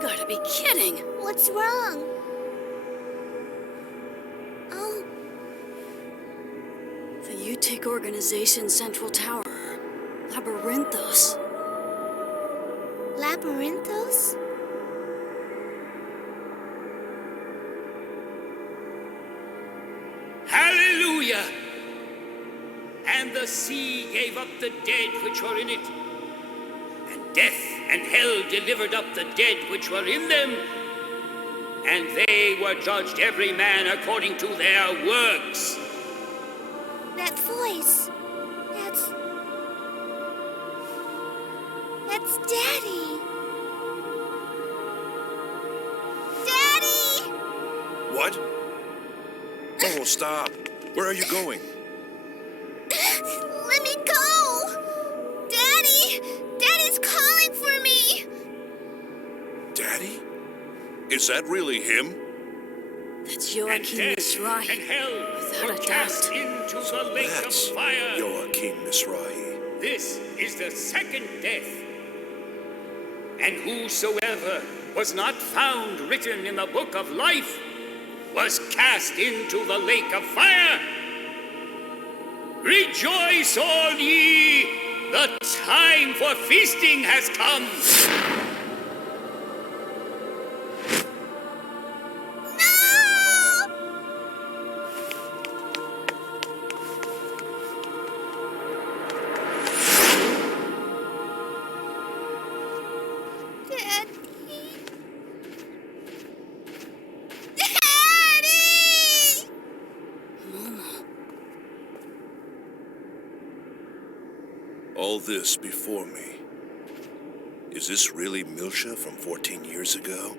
gotta be kidding. What's wrong? Oh. The UTIC Organization Central Tower. Labyrinthos. Labyrinthos? Hallelujah! And the sea gave up the dead which were in it, and death and hell delivered up the dead which were in them, and they were judged every man according to their works. That voice. That's Daddy. Daddy! What? Oh, stop. Where are you going? Let me go! Daddy! Daddy's calling for me! Daddy? Is that really him? That's And Joachim death Misrahi. and hell Without were a cast doubt. into the lake That's of fire. Joachim Misrahi. This is the second death. And whosoever was not found written in the book of life was cast into the lake of fire. Rejoice, all ye! The time for feasting has come. All this before me. Is this really Milsha from 14 years ago?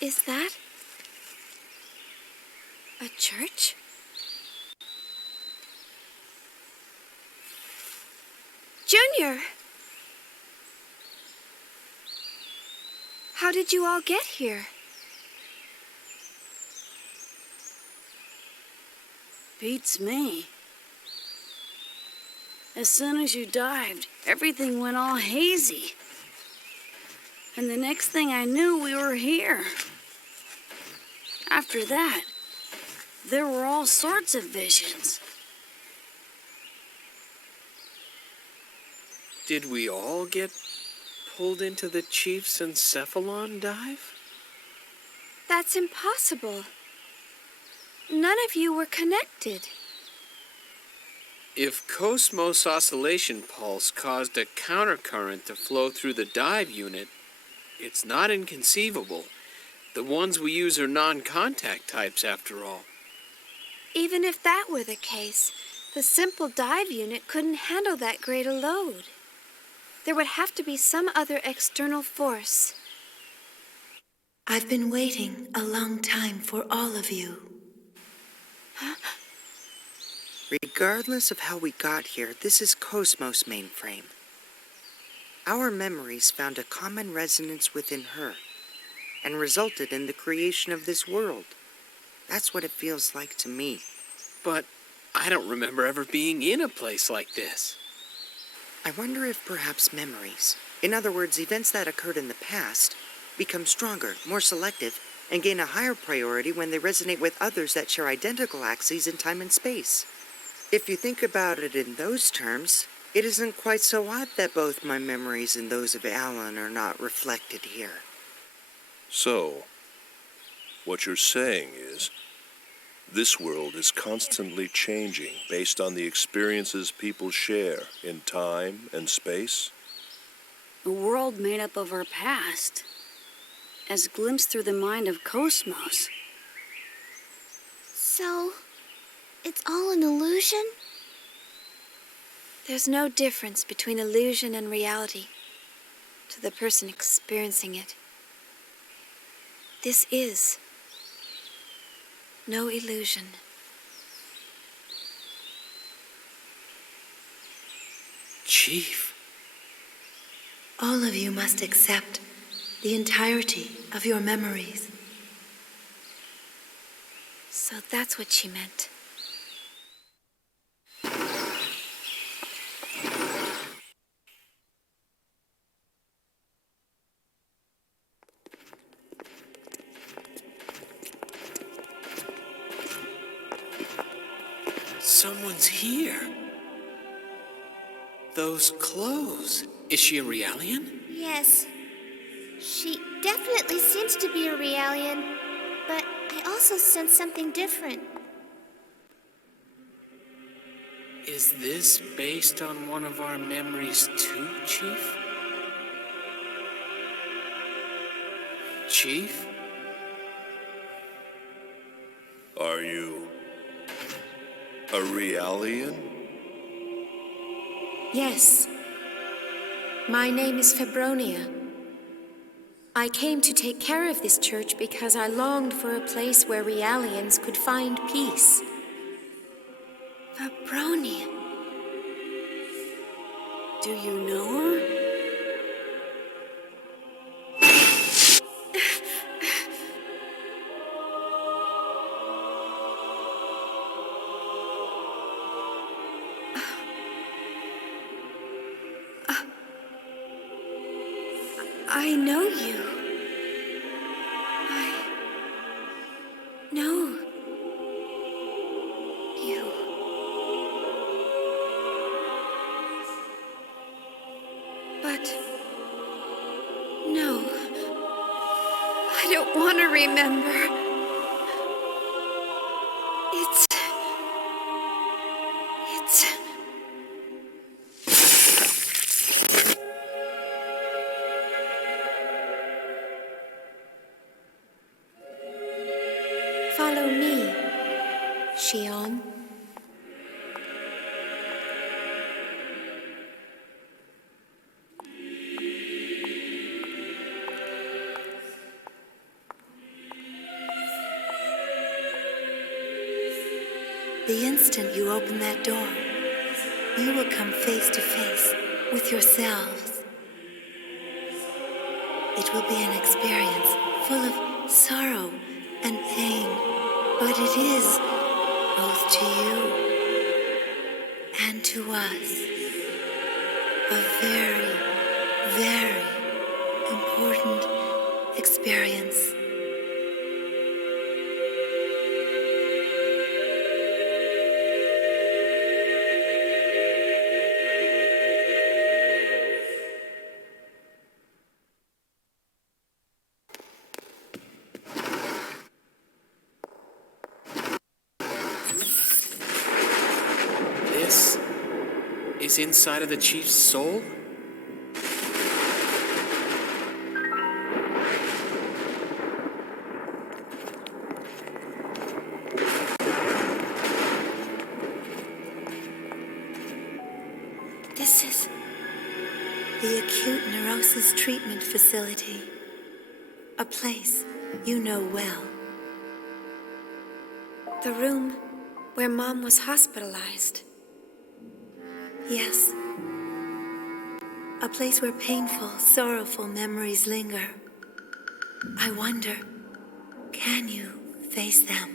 Is that a church? Junior! How did you all get here? Beats me. As soon as you dived, everything went all hazy. And the next thing I knew, we were here. After that, there were all sorts of visions. Did we all get pulled into the Chief's encephalon dive? That's impossible. None of you were connected. If KOS-MOS oscillation pulse caused a countercurrent to flow through the dive unit, it's not inconceivable. The ones we use are non-contact types, after all. Even if that were the case, the simple dive unit couldn't handle that great a load. There would have to be some other external force. I've been waiting a long time for all of you. Regardless of how we got here, this is KOS-MOS mainframe. Our memories found a common resonance within her and resulted in the creation of this world. That's what it feels like to me. But I don't remember ever being in a place like this. I wonder if perhaps memories, in other words, events that occurred in the past, become stronger, more selective, and gain a higher priority when they resonate with others that share identical axes in time and space. If you think about it in those terms, it isn't quite so odd that both my memories and those of Alan are not reflected here. So, what you're saying is, this world is constantly changing based on the experiences people share in time and space? A world made up of our past, as glimpsed through the mind of KOS-MOS. So, it's all an illusion? There's no difference between illusion and reality to the person experiencing it. This is no illusion. Chief. All of you must accept the entirety of your memories. So that's what she meant. Someone's here. Those clothes. Is she a Realian? Yes. She definitely seems to be a Realian, but I also sense something different. Is this based on one of our memories too, Chief? Chief? Are you a Realian? Yes. My name is Febronia. I came to take care of this church because I longed for a place where Realians could find peace. Febronia. Do you know her? I know you. I know you. But no, I don't want to remember. It's Follow me, Shion. The instant you open that door, you will come face to face with yourselves. It will be an experience full of sorrow and pain, but it is both to you and to us. A very, very important experience. This is inside of the chief's soul? This is the acute neurosis treatment facility. A place you know well. The room where Mom was hospitalized. Yes. A place where painful, sorrowful memories linger. I wonder, can you face them?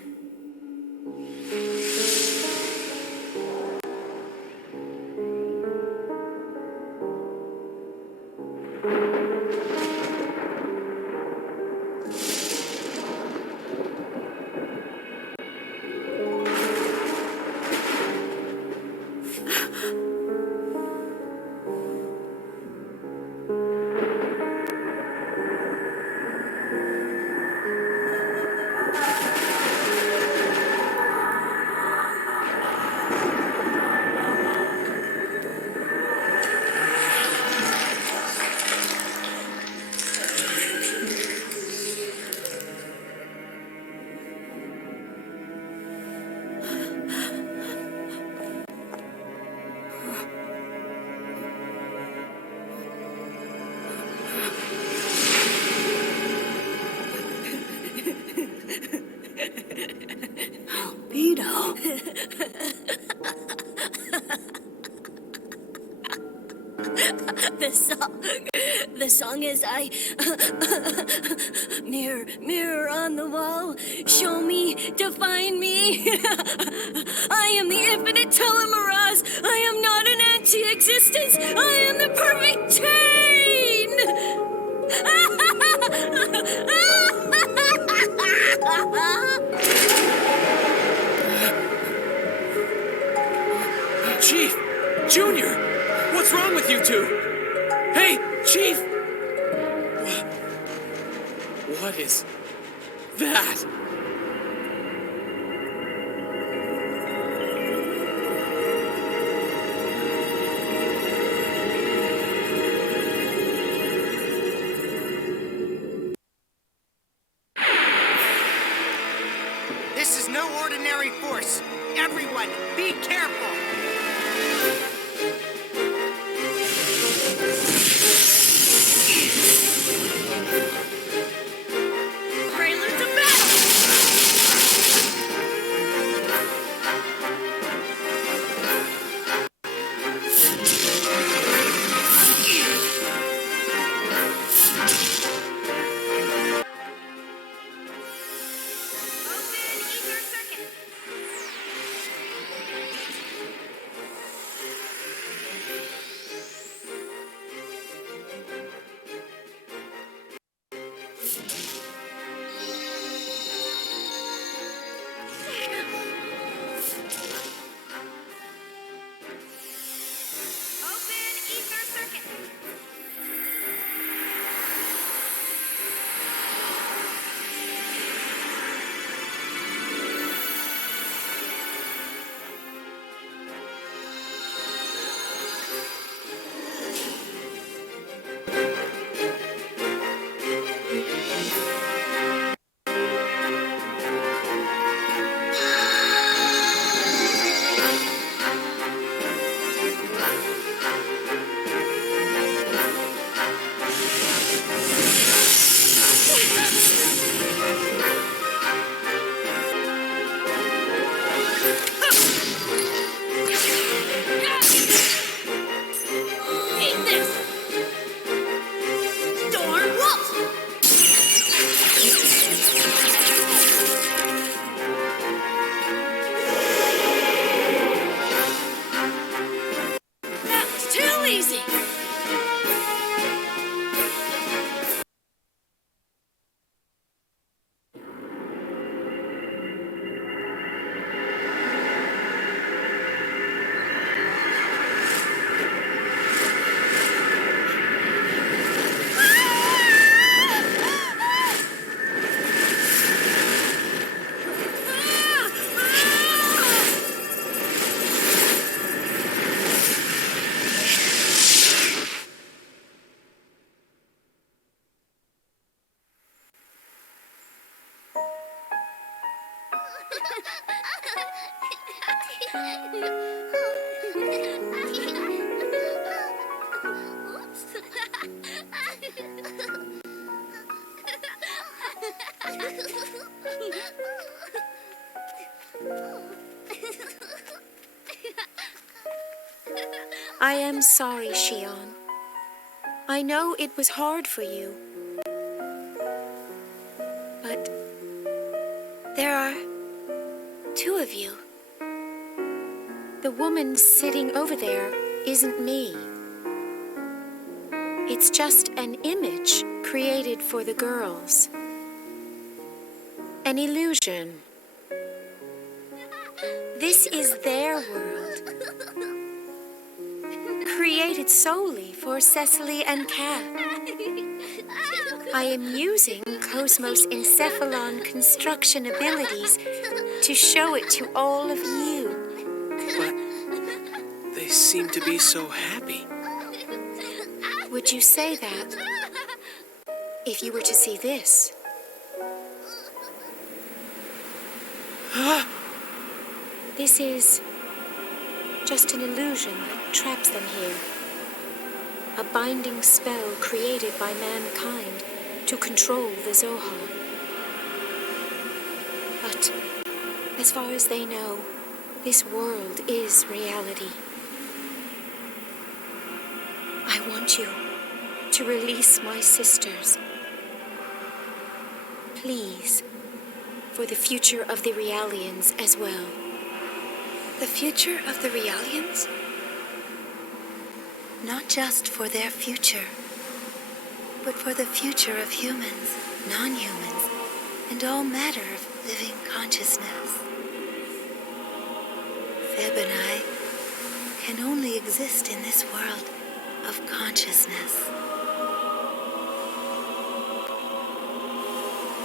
The song is mirror, mirror on the wall, show me, define me. I am the infinite telomerase. I am not an anti-existence. I am the perfect chain. Chief! Junior! What's wrong with you two? Hey, Chief! What is that? This is no ordinary force. Everyone, be careful. Prelude to battle. I am sorry, Shion. I know it was hard for you. But there are two of you. The woman sitting over there isn't me. It's just an image created for the girls. An illusion. This is their world. Created solely for Cecily and Kat. I am using KOS-MOS encephalon construction abilities to show it to all of you. But they seem to be so happy. Would you say that if you were to see this? This is just an illusion that traps them here. A binding spell created by mankind to control the Zohar. But as far as they know, this world is reality. I want you to release my sisters. Please, for the future of the Realians as well. The future of the Realians? Not just for their future, but for the future of humans, non-humans, and all matter of living consciousness. Feb and I can only exist in this world of consciousness.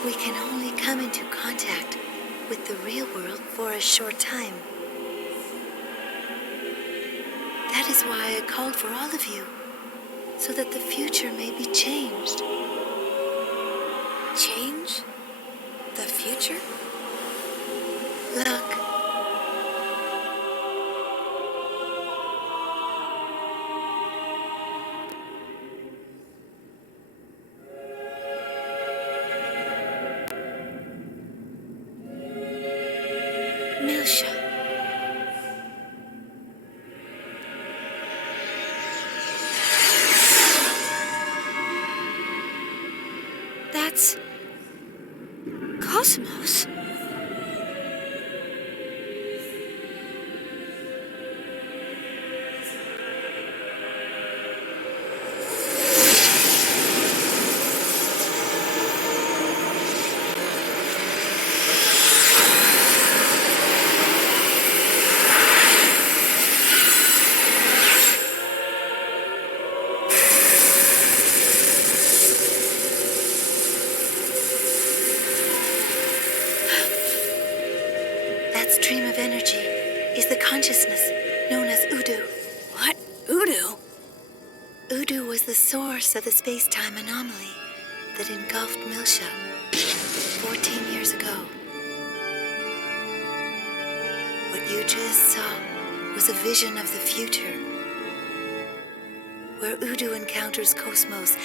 We can only come into contact with the real world for a short time. That is why I called for all of you, so that the future may be changed. Change? The future? Look. Milsha. That's KOS-MOS. That stream of energy is the consciousness known as Udu. What? Udu? Udu was the source of the space-time anomaly that engulfed Milsha 14 years ago. What you just saw was a vision of the future, where Udu encounters KOS-MOS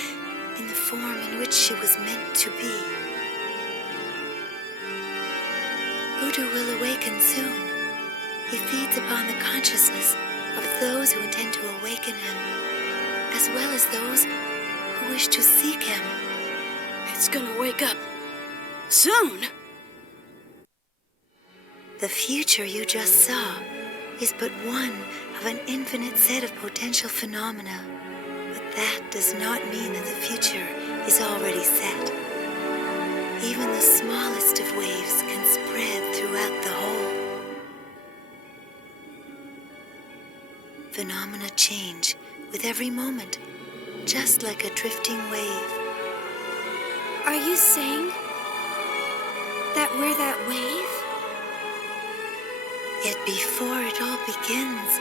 in the form in which she was meant to be. Udu will awaken soon. He feeds upon the consciousness of those who intend to awaken him, as well as those who wish to seek him. It's gonna wake up soon. The future you just saw is but one of an infinite set of potential phenomena. But that does not mean that the future is already set. Even the smallest of waves can spread throughout the whole. Phenomena change with every moment, just like a drifting wave. Are you saying that we're that wave? Yet before it all begins,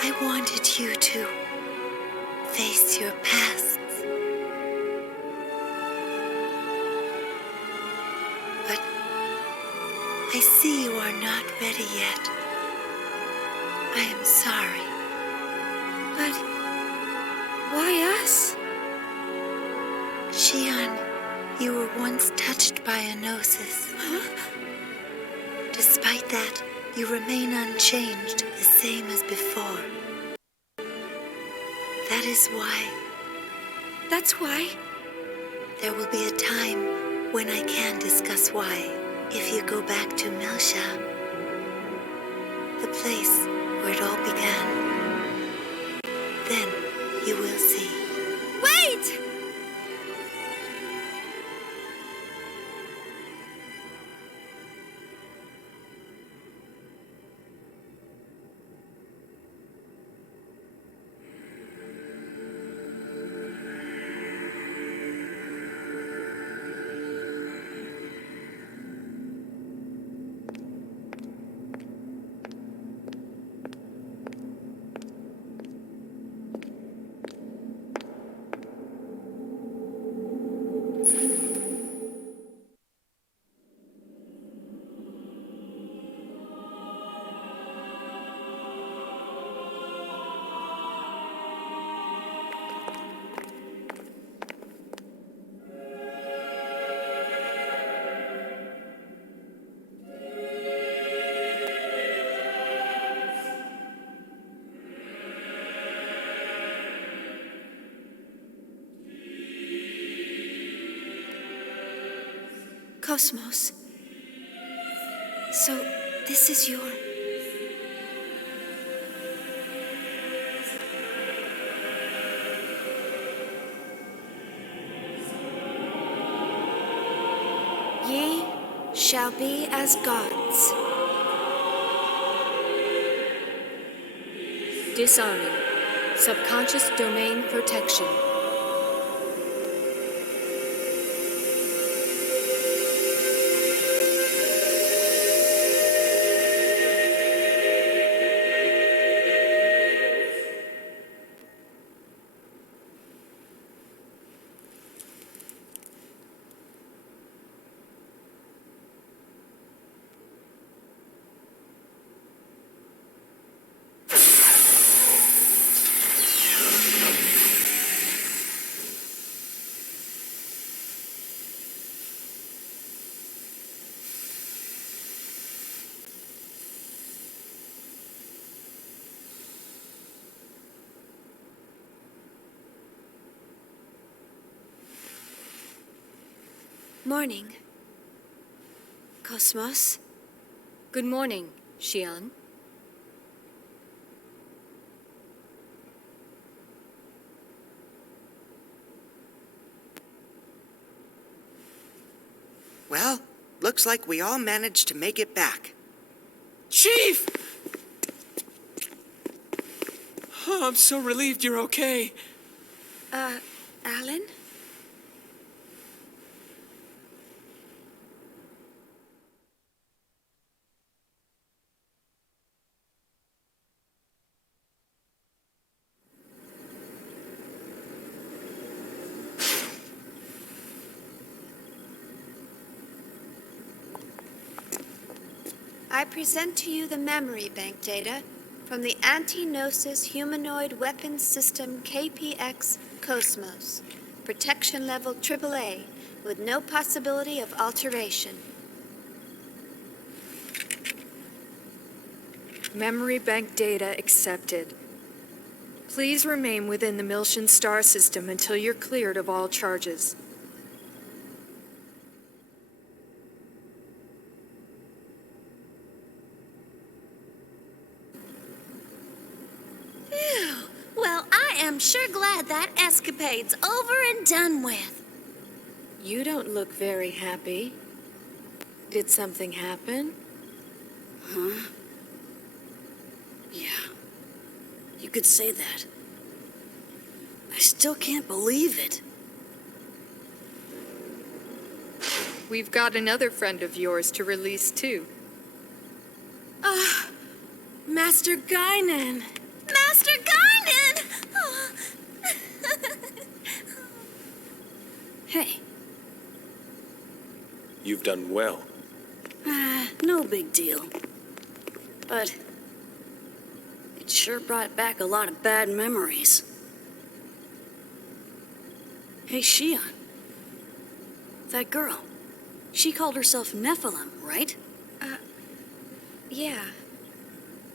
I wanted you to face your pasts. But I see you are not ready yet. I am sorry. But why us? Shion, you were once touched by a gnosis. Huh? Despite that, you remain unchanged, the same as before. That is why. That's why? There will be a time when I can discuss why. If you go back to Milsha, the place where it all began, then you will see. Wait! KOS-MOS. So, this is your... Ye shall be as gods. Disarming. Subconscious domain protection. Morning. KOS-MOS. Good morning, Shion. Well, looks like we all managed to make it back. Chief! Oh, I'm so relieved you're okay. Alan? I present to you the memory bank data from the Anti-Gnosis Humanoid Weapons System KPX KOS-MOS, protection level AAA, with no possibility of alteration. Memory bank data accepted. Please remain within the Milshan star system until you're cleared of all charges. Well, I am sure glad that escapade's over and done with. You don't look very happy. Did something happen? Huh? Yeah. You could say that. I still can't believe it. We've got another friend of yours to release too. Master Guinan. Master Guinan! Oh. Hey. You've done well. No no big deal. But it sure brought back a lot of bad memories. Hey, Shion. That girl. She called herself Nephilim, right? Yeah.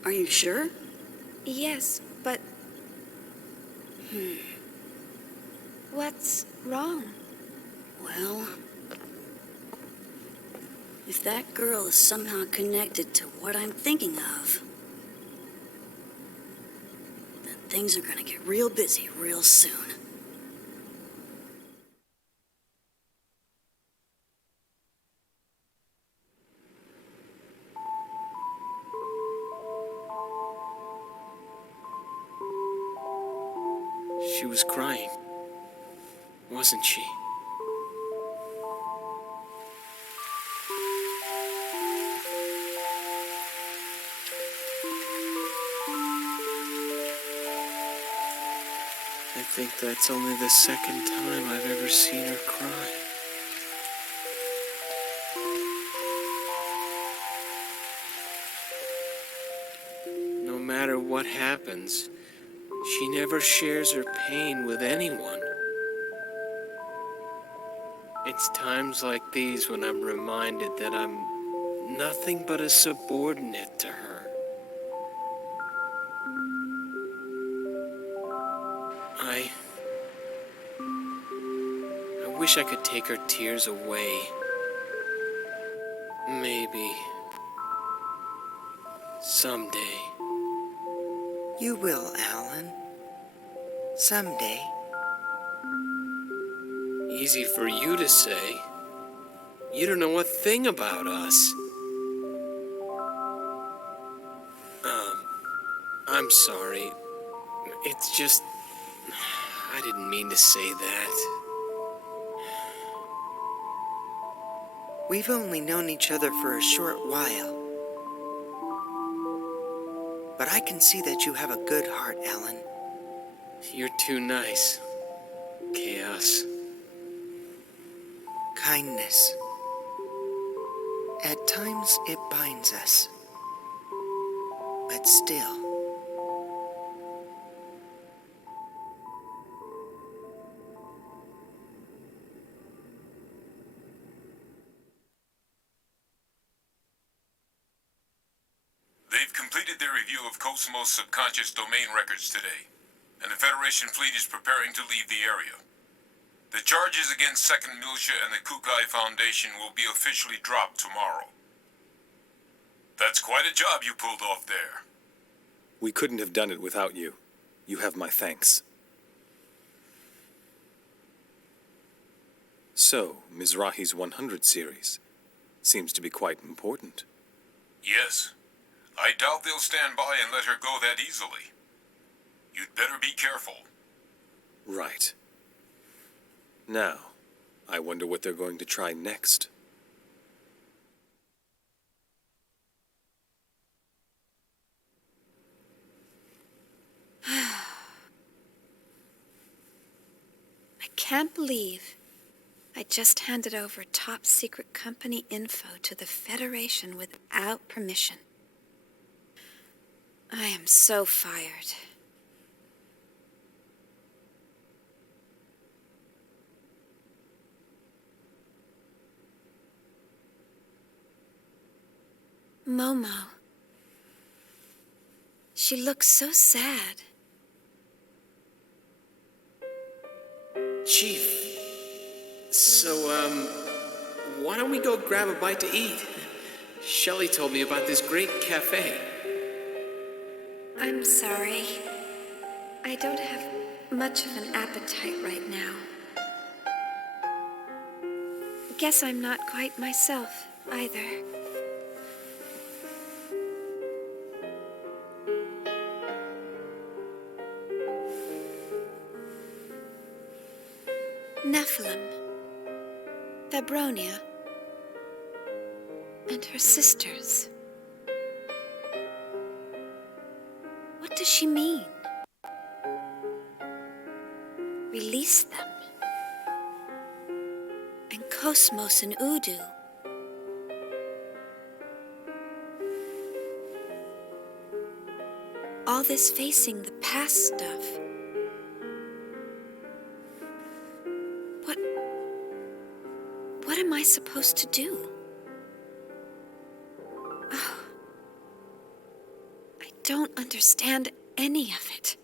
Are you sure? Yes, but... What's wrong? Well, if that girl is somehow connected to what I'm thinking of, then things are gonna get real busy real soon. She was crying, wasn't she? I think that's only the second time I've ever seen her cry. No matter what happens, she never shares her pain with anyone. It's times like these when I'm reminded that I'm nothing but a subordinate to her. I wish I could take her tears away. Maybe someday. You will, Alan. Someday. Easy for you to say. You don't know a thing about us. I'm sorry. It's just... I didn't mean to say that. We've only known each other for a short while. But I can see that you have a good heart, Alan. You're too nice. Chaos. Kindness. At times it binds us. But still. They've completed their review of KOS-MOS subconscious domain records today, and the Federation fleet is preparing to leave the area. The charges against 2nd Militia and the Kukai Foundation will be officially dropped tomorrow. That's quite a job you pulled off there. We couldn't have done it without you. You have my thanks. So, Mizrahi's 100 series seems to be quite important. Yes. I doubt they'll stand by and let her go that easily. You'd better be careful. Right. Now, I wonder what they're going to try next. I can't believe I just handed over top secret company info to the Federation without permission. I am so fired. Momo. She looks so sad. Chief, so, why don't we go grab a bite to eat? Shelley told me about this great cafe. I'm sorry. I don't have much of an appetite right now. Guess I'm not quite myself either. Nephilim, Fabronia, and her sisters. What does she mean? Release them. And KOS-MOS and Udu. all this facing the past stuff? What am I supposed to do? Oh, I don't understand any of it.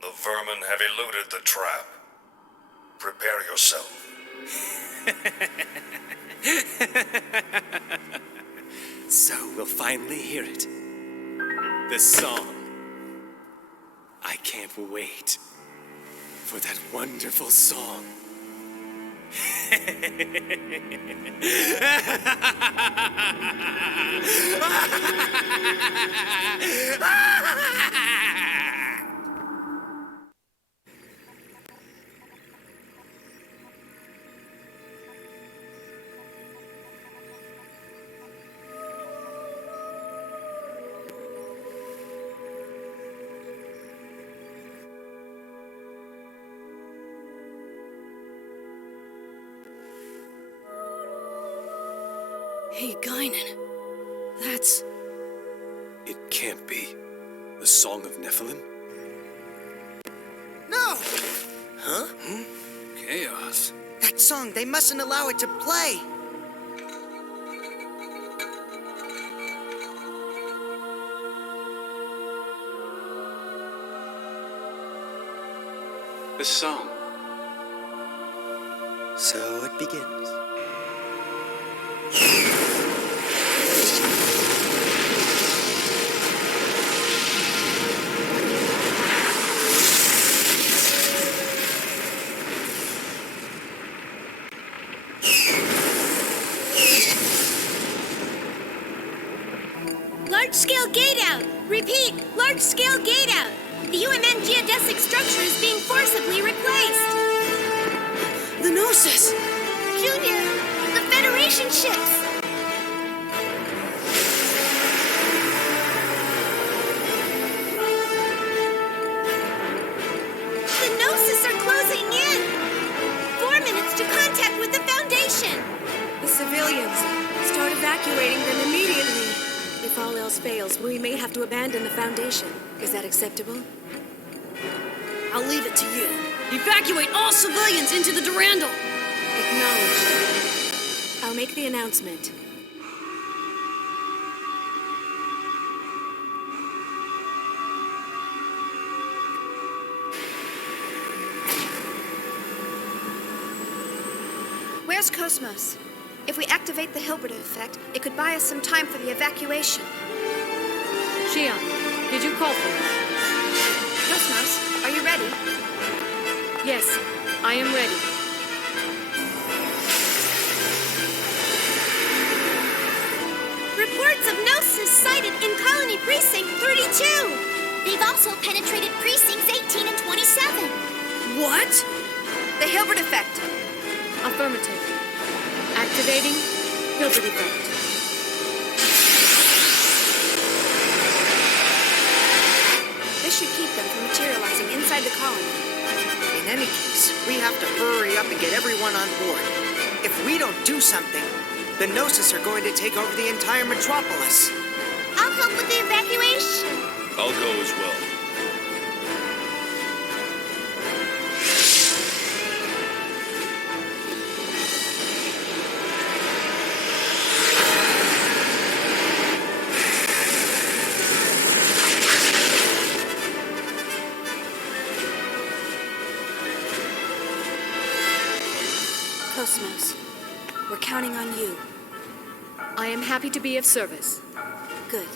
The vermin have eluded the trap. Prepare yourself. So we'll finally hear it. The song. I can't wait for that wonderful song. Hey, Guinan. That's... It can't be. The Song of Nephilim? No! Huh? Chaos. That song, they mustn't allow it to play. The song. So it begins. Large-scale gate out! Repeat, large-scale gate out! The UMN geodesic structure is being forcibly replaced! The Gnosis! Junior, the Federation ships! The Gnosis are closing in! 4 minutes to contact with the Foundation! The civilians. Start evacuating them immediately. If all else fails, we may have to abandon the Foundation. Is that acceptable? I'll leave it to you. Evacuate all civilians into the Durandal! Acknowledged. I'll make the announcement. Where's KOS-MOS? If we activate the Hilbert effect, it could buy us some time for the evacuation. Shion, did you call for me? KOS-MOS, are you ready? Yes, I am ready. Reports of Gnosis sighted in Colony Precinct 32! They've also penetrated Precincts 18 and 27. What? The Hilbert effect. Affirmative. Activating Hilbert effect. This should keep them from materializing inside the colony. In any case, we have to hurry up and get everyone on board. If we don't do something, the Gnosis are going to take over the entire metropolis. I'll help with the evacuation. I'll go as well. KOS-MOS, we're counting on you. I am happy to be of service. Good.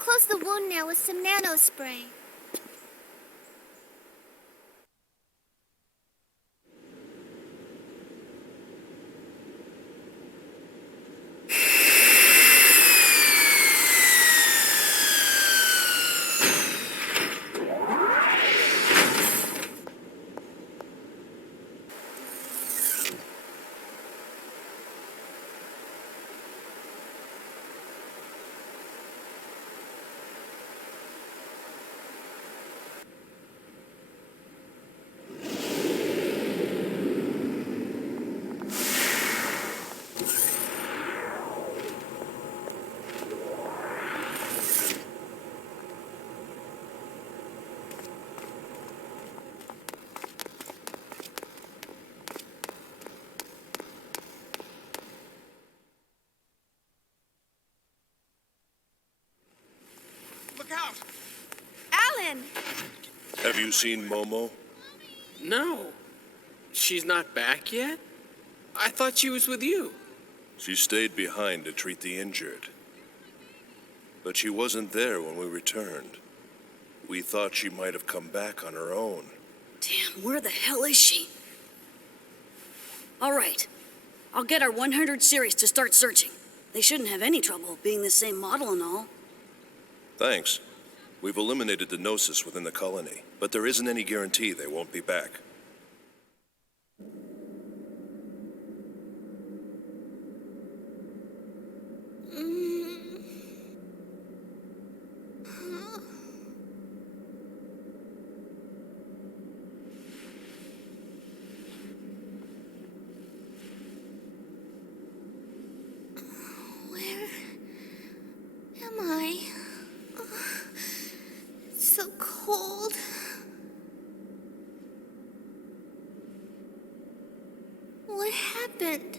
close the wound now with some nano spray. Alan! Have you seen Momo? No. She's not back yet? I thought she was with you. She stayed behind to treat the injured. But she wasn't there when we returned. We thought she might have come back on her own. Damn, where the hell is she? All right. I'll get our 100 series to start searching. They shouldn't have any trouble being the same model and all. Thanks. We've eliminated the Gnosis within the colony, but there isn't any guarantee they won't be back. Where am I? It's so cold. What happened?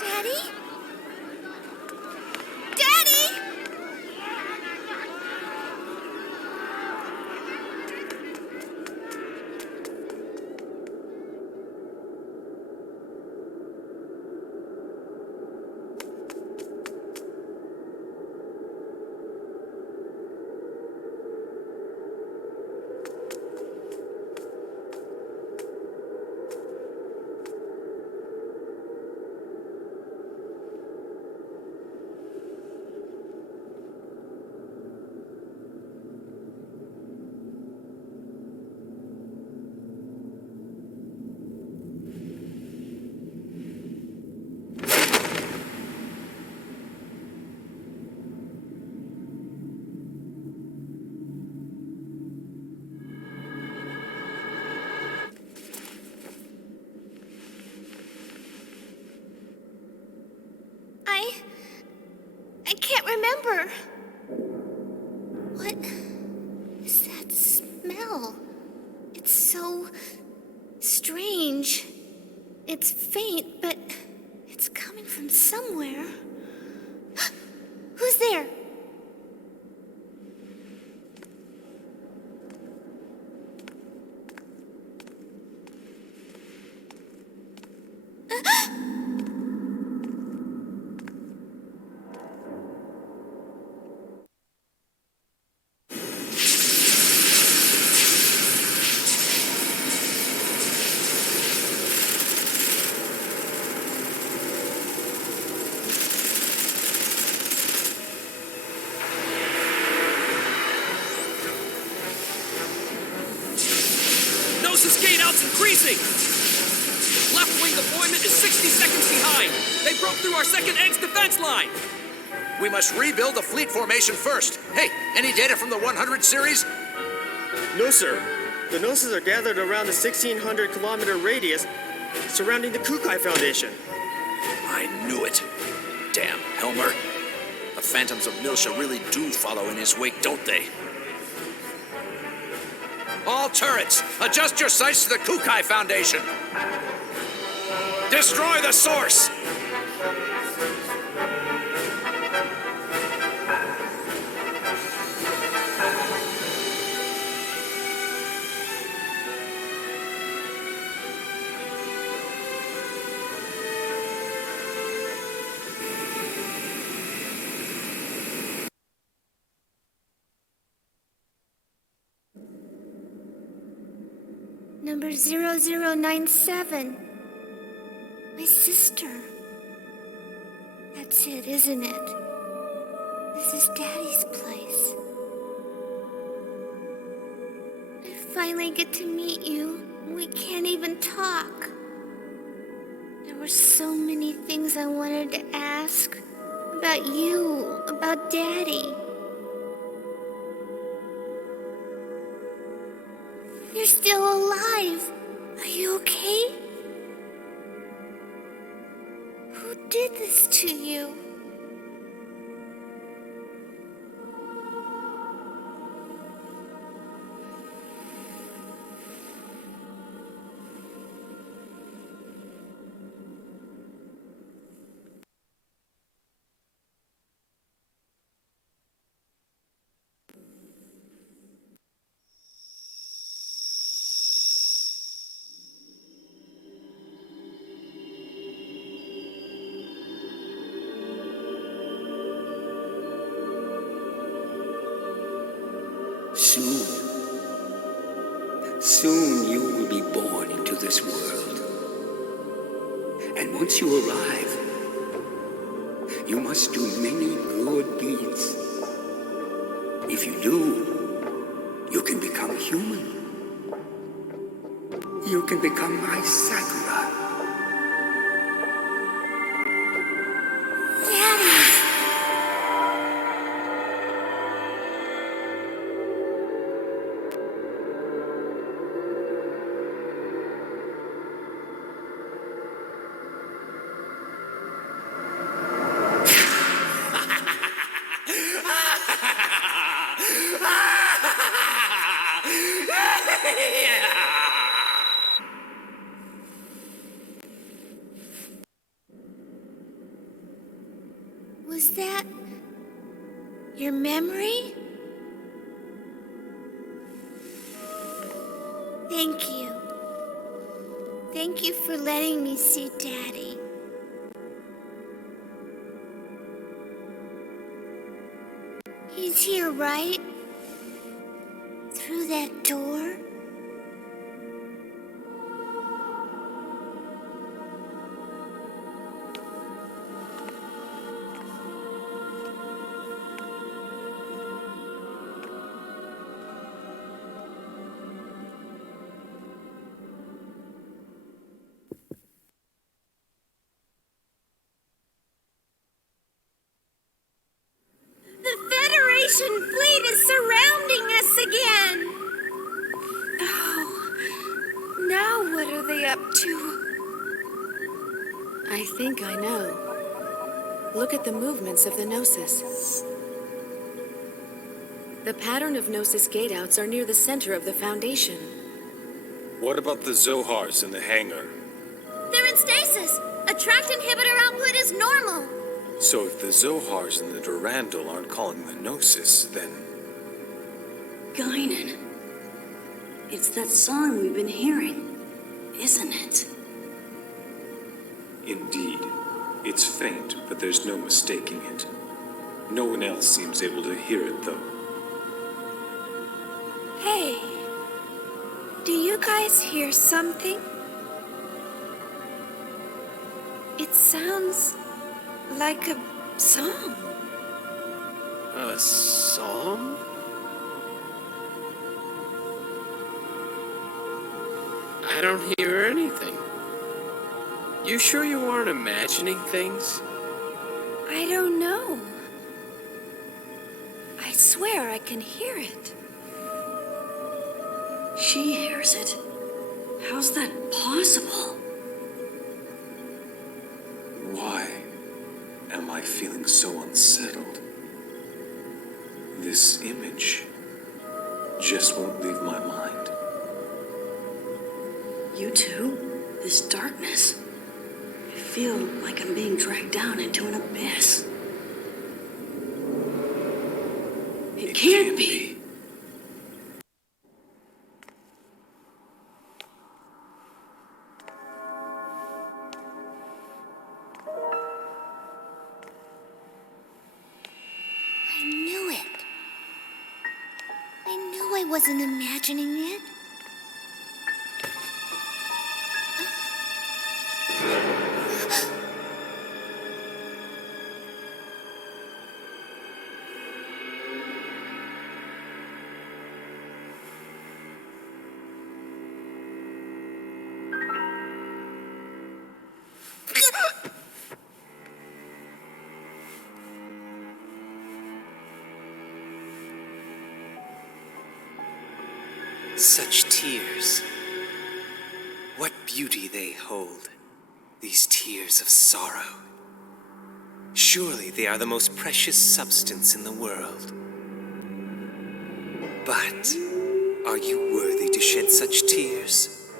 Daddy? Daddy! I can't remember. What is that smell? It's so strange. It's faint, but it's coming from somewhere. Who's there? Increasing! Left wing deployment is 60 seconds behind. They broke through our second egg's defense line. We must rebuild the fleet formation first. Hey, any data from the 100 series? No, sir. The Gnosis are gathered around the 1,600-kilometer radius surrounding the Kukai Foundation. I knew it. Damn, Helmer. The phantoms of Milsha really do follow in his wake, don't they? All turrets, adjust your sights to the Kukai Foundation. Destroy the source! Number 0097. My sister. That's it, isn't it? This is Daddy's place. I finally get to meet you. We can't even talk. There were so many things I wanted to ask. About you, about Daddy. You're still alive. Are you okay? Who did this to you? Soon you will be born into this world. And once you arrive, you must do many good deeds. If you do, you can become human. You can become my Sakura. Was that your memory? Thank you. Thank you for letting me see Daddy. He's here, right? Through that door? Fleet is surrounding us again! Oh, now what are they up to? I think I know. Look at the movements of the Gnosis. The pattern of Gnosis gate-outs are near the center of the foundation. What about the Zohars in the hangar? They're in stasis! Attract inhibitor output is normal! So if the Zohars and the Durandal aren't calling the Gnosis, then... Guinan. It's that song we've been hearing, isn't it? Indeed. It's faint, but there's no mistaking it. No one else seems able to hear it, though. Hey, do you guys hear something? It sounds like a song. A song? I don't hear anything. You sure you aren't imagining things? I don't know. I swear I can hear it. She hears it. How's that possible? Why am I feeling so unsettled? This image just won't leave my mind. You too? This darkness? I feel like I'm being dragged down into an abyss. It can't be. I knew it. I knew I wasn't imagining it. Such tears. What beauty they hold, these tears of sorrow. Surely they are the most precious substance in the world. But are you worthy to shed such tears?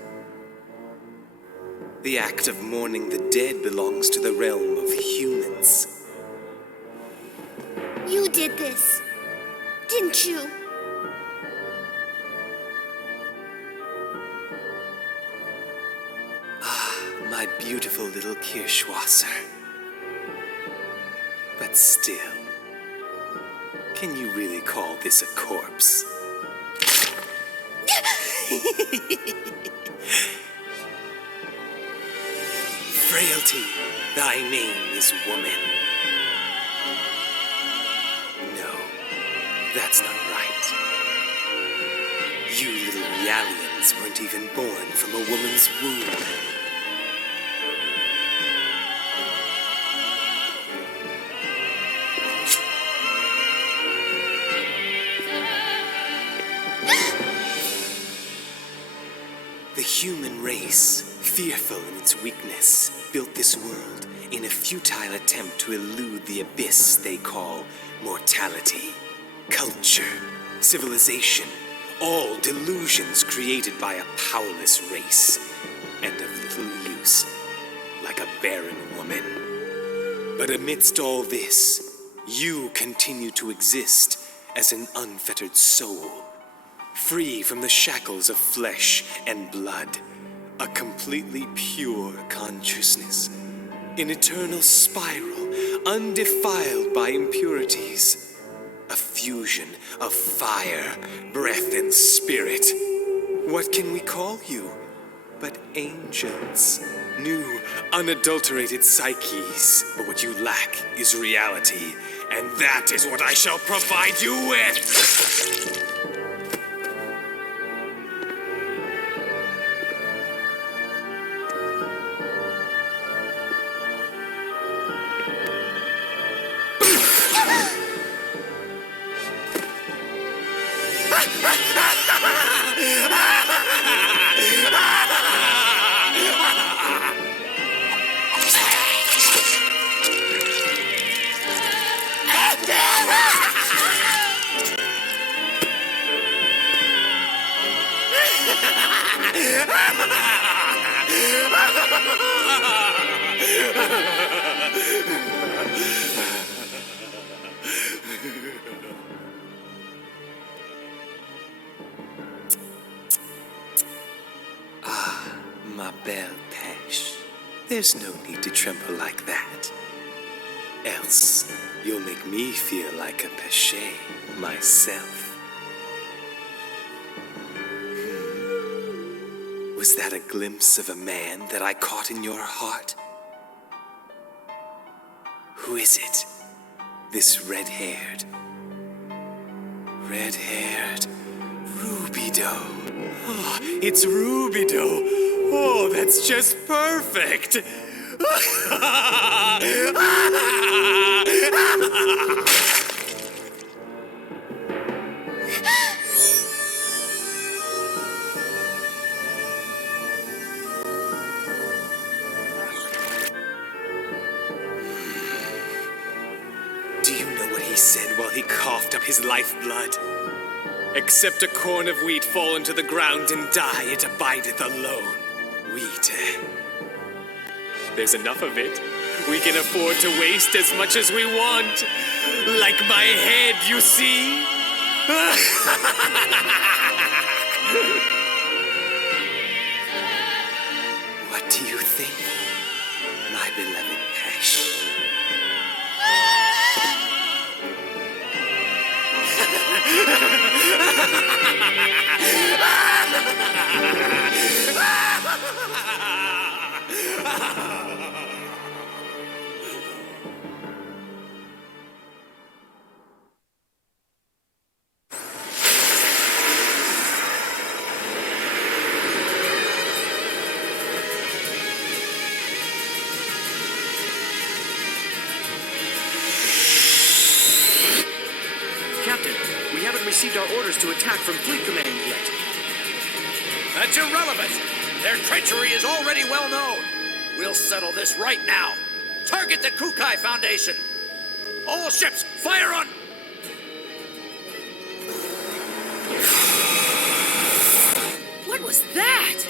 The act of mourning the dead belongs to the realm of humans. You did this, didn't you? My beautiful little Kirschwasser. But still, can you really call this a corpse? Frailty, thy name is woman. No, that's not right. You little Realians weren't even born from a woman's womb. The human race, fearful in its weakness, built this world in a futile attempt to elude the abyss they call mortality. Culture, civilization, all delusions created by a powerless race, and of little use, like a barren woman. But amidst all this, you continue to exist as an unfettered soul, free from the shackles of flesh and blood, a completely pure consciousness, an eternal spiral, undefiled by impurities, a fusion of fire, breath, and spirit. What can we call you but angels? New, unadulterated psyches. But what you lack is reality, and that is what I shall provide you with! Ma belle pêche. There's no need to tremble like that. Else, you'll make me feel like a pêche myself. Was that a glimpse of a man that I caught in your heart? Who is it? This red-haired Rubido. Oh, it's Rubido. Oh, that's just perfect. Do you know what he said while he coughed up his lifeblood? Except a corn of wheat fall into the ground and die, it abideth alone. Wheat. There's enough of it. We can afford to waste as much as we want. Like my head, you see? What do you think, my beloved Pesh? Captain, we haven't received our orders to attack from Fleet Command yet. That's irrelevant. Their treachery is already well known. We'll settle this right now. Target the Kukai Foundation. All ships, fire on... What was that?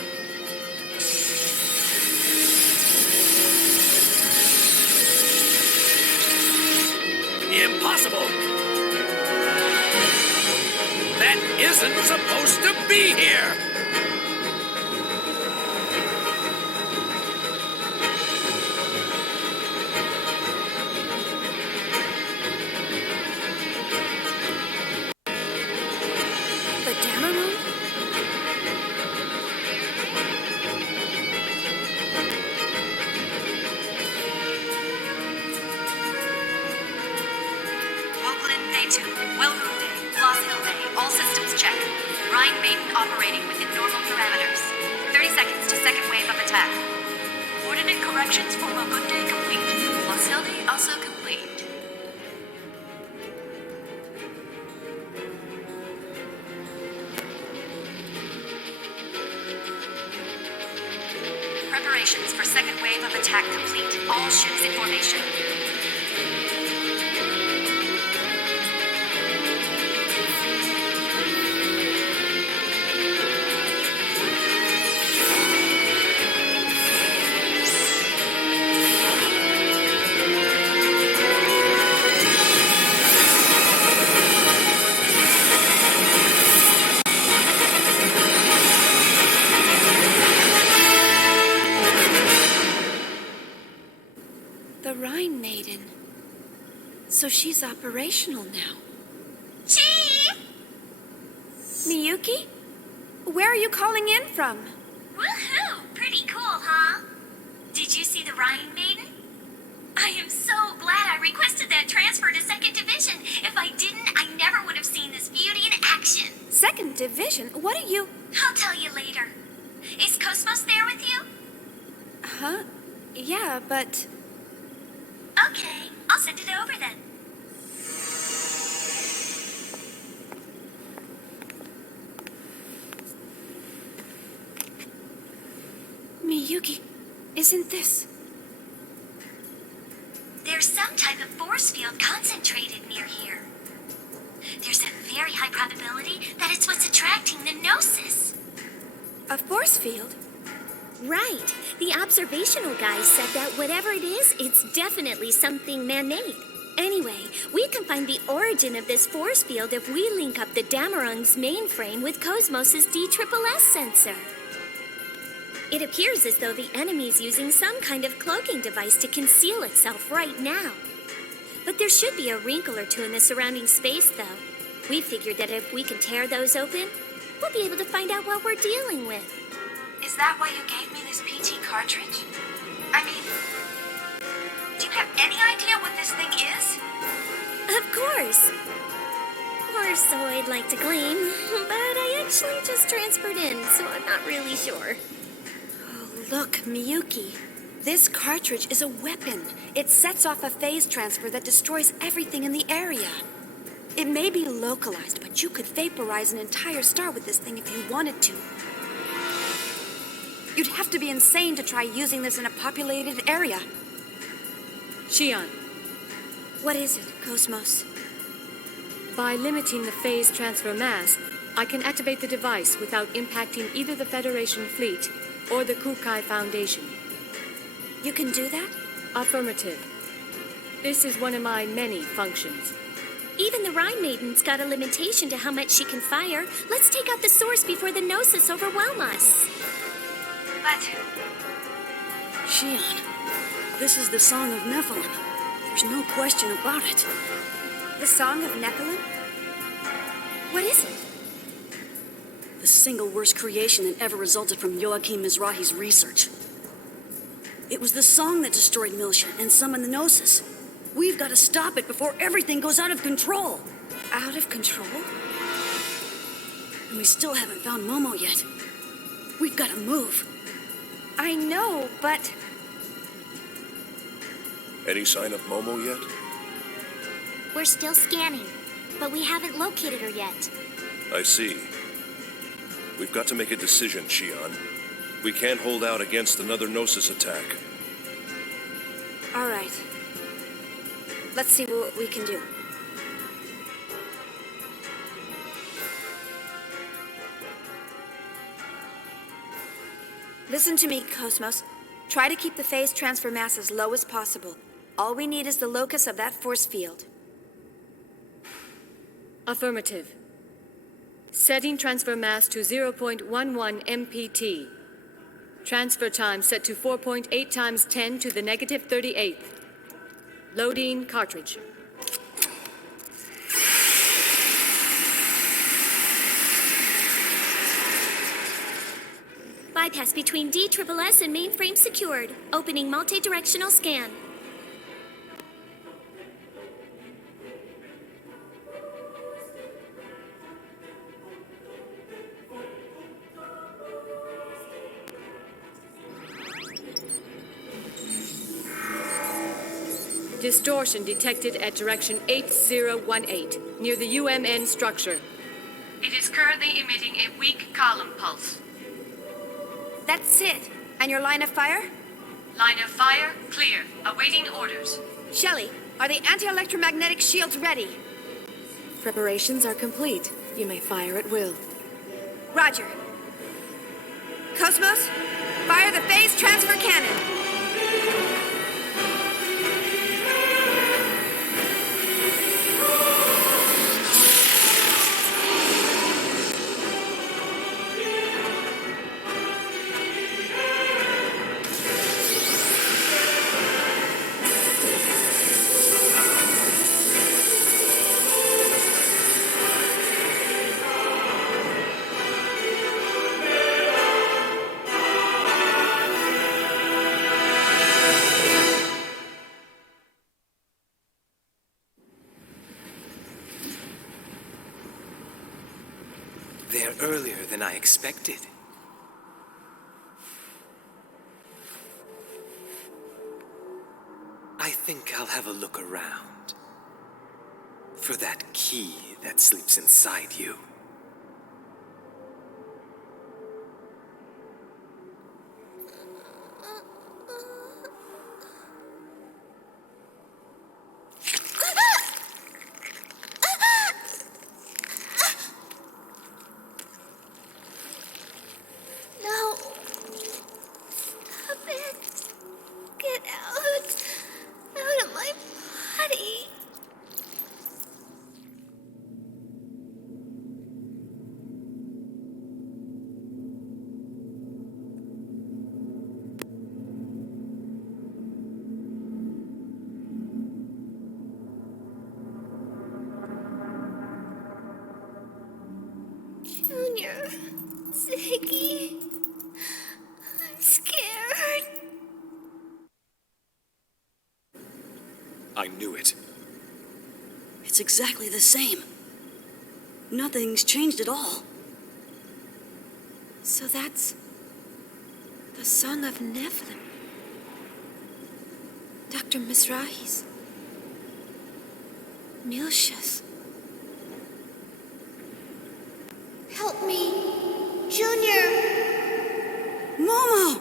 Impossible! That isn't supposed to be here! The Dameron? Oakland Day 2, Welcome Day, Floss Hill Day, all systems check. Rhine Maiden operating within normal parameters. 30 seconds to second wave of attack. Coordinate corrections for Welcome Day complete. Floss Hill Day also complete. Preparations for second wave of attack complete. All ships in formation. The Rhine Maiden. So she's operational now. Chief! Miyuki? Where are you calling in from? Woohoo! Pretty cool, huh? Did you see the Rhine Maiden? I am so glad I requested that transfer to 2nd Division. If I didn't, I never would have seen this beauty in action. 2nd Division? What are you... I'll tell you later. Is KOS-MOS there with you? Huh? Yeah, but... Okay, I'll send it over then. Miyuki, isn't this... There's some type of force field concentrated near here. There's a very high probability that it's what's attracting the Gnosis. A force field? Right. The observational guys said that whatever it is, it's definitely something man-made. Anyway, we can find the origin of this force field if we link up the Dameron's mainframe with KOS-MOS's D-SSS sensor. It appears as though the enemy's using some kind of cloaking device to conceal itself right now. But there should be a wrinkle or two in the surrounding space, though. We figured that if we can tear those open, we'll be able to find out what we're dealing with. Is that why you gave me this PT cartridge? I mean, do you have any idea what this thing is? Of course. Or so I'd like to claim. But I actually just transferred in, so I'm not really sure. Oh, look, Miyuki. This cartridge is a weapon. It sets off a phase transfer that destroys everything in the area. It may be localized, but you could vaporize an entire star with this thing if you wanted to. You'd have to be insane to try using this in a populated area. Shion. What is it, KOS-MOS? By limiting the phase transfer mass, I can activate the device without impacting either the Federation fleet or the Kukai Foundation. You can do that? Affirmative. This is one of my many functions. Even the Rhine Maiden's got a limitation to how much she can fire. Let's take out the source before the Gnosis overwhelm us. But... Shion, this is the Song of Nephilim. There's no question about it. The Song of Nephilim? What is it? The single worst creation that ever resulted from Joachim Mizrahi's research. It was the song that destroyed Milsha and summoned the Gnosis. We've got to stop it before everything goes out of control. Out of control? And we still haven't found Momo yet. We've got to move. I know, but... Any sign of Momo yet? We're still scanning, but we haven't located her yet. I see. We've got to make a decision, Shion. We can't hold out against another Gnosis attack. All right. Let's see what we can do. Listen to me, KOS-MOS. Try to keep the phase transfer mass as low as possible. All we need is the locus of that force field. Affirmative. Setting transfer mass to 0.11 MPT. Transfer time set to 4.8 times 10 to the negative 38th. Loading cartridge. Bypass between D-SSS and mainframe secured. Opening multi-directional scan. Distortion detected at direction 8018, near the UMN structure. It is currently emitting a weak column pulse. That's it. And your line of fire? Line of fire clear. Awaiting orders. Shelley, are the anti-electromagnetic shields ready? Preparations are complete. You may fire at will. Roger. KOS-MOS, fire the phase transfer cannon. They're earlier than I expected. I think I'll have a look around for that key that sleeps inside you. No. Stop it. Get out. Out of my body. Junior. Ziggy. I'm scared. I knew it. It's exactly the same. Nothing's changed at all. So that's the song of Nephilim. Dr. Mizrahi's. Milsha's. Help me. Junior. Momo!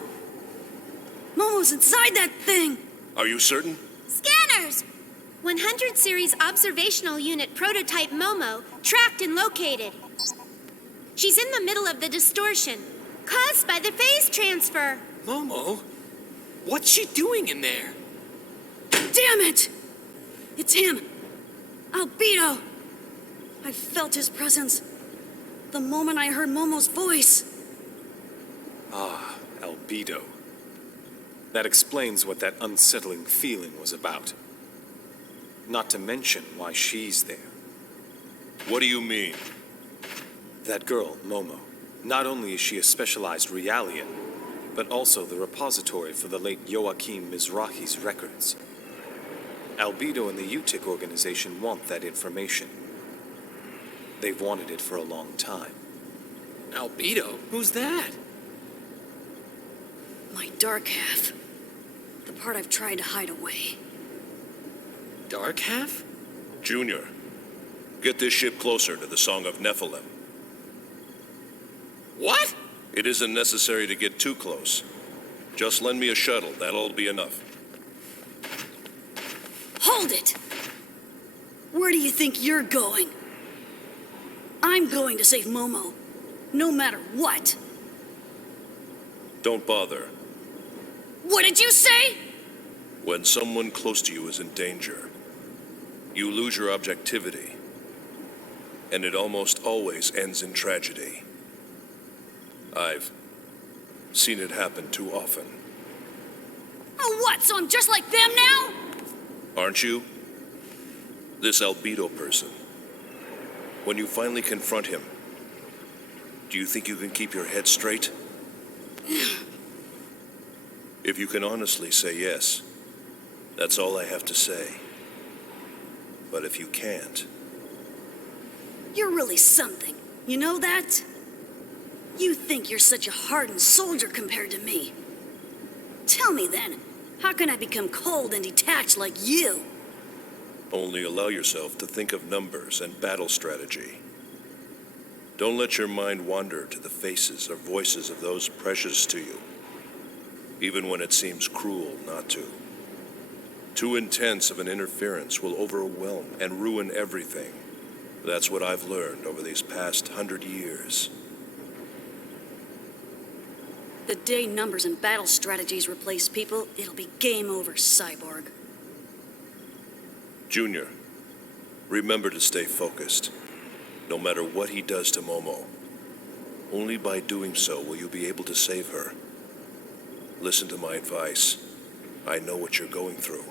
Momo's inside that thing! Are you certain? Scanners! 100 series observational unit prototype Momo tracked and located. She's in the middle of the distortion, caused by the phase transfer. Momo? What's she doing in there? Damn it! It's him! Albedo! I felt his presence the moment I heard Momo's voice. Ah, albedo. That explains what that unsettling feeling was about. Not to mention why she's there. What do you mean? That girl, Momo, not only is she a specialized Realian, but also the repository for the late Joachim Mizrahi's records. Albedo and the UTIC organization want that information. They've wanted it for a long time. Albedo? Who's that? My dark half. The part I've tried to hide away. Dark half? Junior, get this ship closer to the Song of Nephilim. What? It isn't necessary to get too close. Just lend me a shuttle, that'll be enough. Hold it! Where do you think you're going? I'm going to save Momo, no matter what. Don't bother. What did you say? When someone close to you is in danger, you lose your objectivity. And it almost always ends in tragedy. I've seen it happen too often. Oh, what? So I'm just like them now? Aren't you? This albedo person. When you finally confront him, do you think you can keep your head straight? If you can honestly say yes, that's all I have to say. But if you can't... You're really something. You know that? You think you're such a hardened soldier compared to me. Tell me then, how can I become cold and detached like you? Only allow yourself to think of numbers and battle strategy. Don't let your mind wander to the faces or voices of those precious to you, even when it seems cruel not to. Too intense of an interference will overwhelm and ruin everything. That's what I've learned over these past 100 years. The day numbers and battle strategies replace people, it'll be game over, Cyborg. Junior, remember to stay focused, no matter what he does to Momo. Only by doing so will you be able to save her. Listen to my advice. I know what you're going through.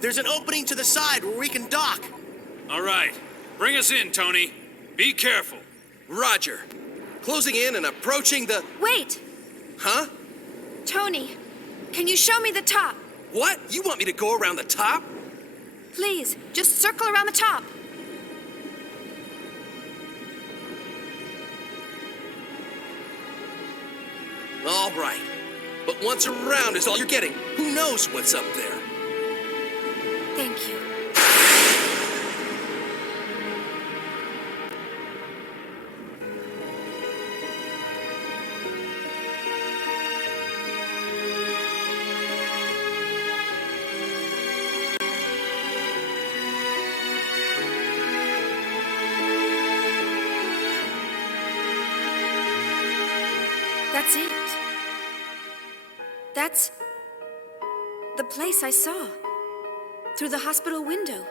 There's an opening to the side where we can dock. All right. Bring us in, Tony. Be careful. Roger. Closing in and approaching the... Wait! Huh? Tony, can you show me the top? What? You want me to go around the top? Please, just circle around the top. All right. But once around is all you're getting. Who knows what's up there? Thank you. That's it. That's the place I saw through the hospital window.